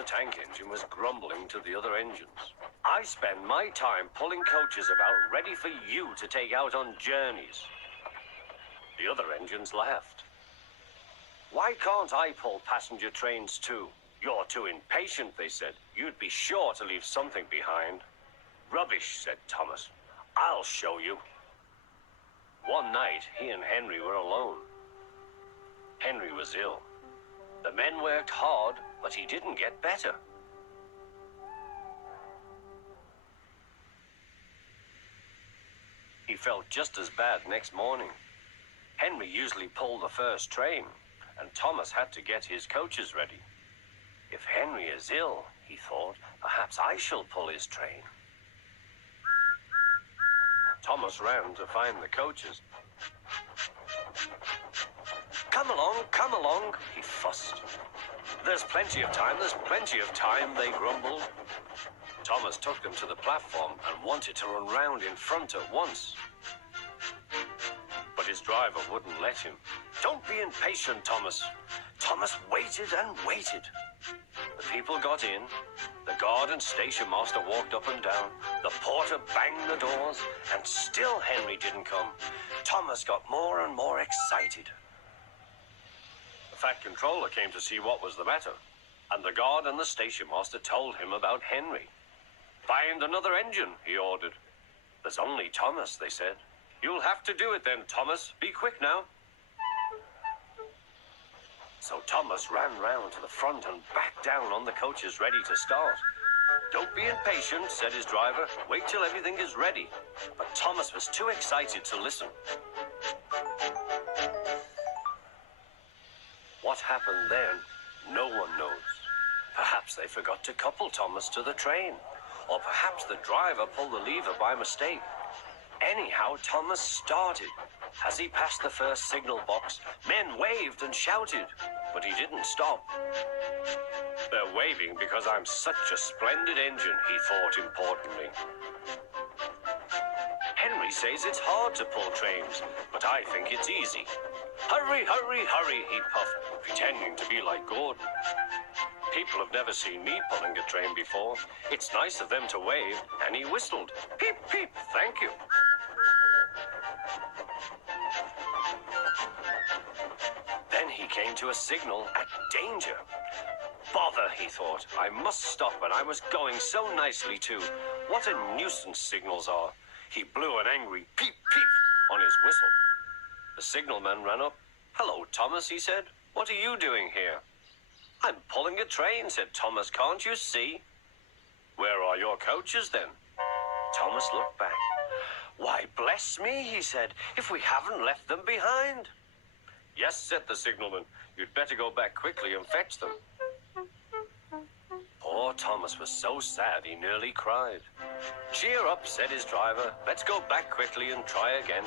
the tank engine was grumbling to the other engines. I spend my time pulling coaches about ready for you to take out on journeys. The other engines laughed. Why can't I pull passenger trains too? You're too impatient, they said. You'd be sure to leave something behind. Rubbish, said Thomas. I'll show you. One night, he and Henry were alone. Henry was ill. The men worked hard, but he didn't get better. He felt just as bad next morning. Henry usually pulled the first train, and Thomas had to get his coaches ready. If Henry is ill, he thought, perhaps I shall pull his train. Thomas ran to find the coaches. Come along, he fussed. There's plenty of time, they grumbled. Thomas took them to the platform and wanted to run round in front at once. But his driver wouldn't let him. Don't be impatient, Thomas. Thomas waited and waited. The people got in. The guard and station master walked up and down. The porter banged the doors, and still Henry didn't come. Thomas got more and more excited. The Fat Controller came to see what was the matter, and the guard and the station master told him about Henry. Find another engine, he ordered. There's only Thomas, they said. You'll have to do it then, Thomas. Be quick now. So Thomas ran round to the front and back down on the coaches ready to start. Don't be impatient, said his driver. Wait till everything is ready. But Thomas was too excited to listen. What happened then, no one knows. Perhaps they forgot to couple Thomas to the train. Or perhaps the driver pulled the lever by mistake. Anyhow, Thomas started. As he passed the first signal box, men waved and shouted, but he didn't stop. They're waving because I'm such a splendid engine, he thought importantly. Henry says it's hard to pull trains, but I think it's easy. Hurry, hurry, hurry, he puffed, pretending to be like Gordon. People have never seen me pulling a train before. It's nice of them to wave, and he whistled. Peep, peep, thank you. Then he came to a signal at danger. Bother, he thought. I must stop, and I was going so nicely too. What a nuisance signals are. He blew an angry peep, peep on his whistle. The signalman ran up. Hello, Thomas, he said. What are you doing here? I'm pulling a train, said Thomas. Can't you see? Where are your coaches, then? Thomas looked back. Why, bless me, he said, if we haven't left them behind. Yes, said the signalman. You'd better go back quickly and fetch them. Poor Thomas was so sad he nearly cried. Cheer up, said his driver. Let's go back quickly and try again.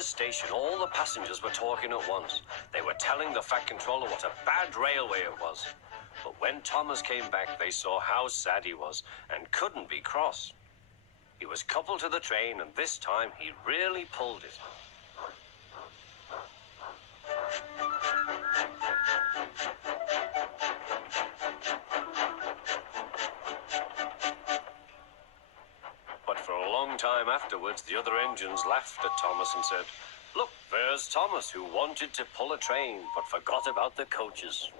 Station, all the passengers were talking at once. They were telling the Fat Controller what a bad railway it was. But when Thomas came back, they saw how sad he was and couldn't be cross. He was coupled to the train, and this time he really pulled it. But for a long time afterwards, the other engines laughed at Thomas and said, Look, there's Thomas, who wanted to pull a train but forgot about the coaches.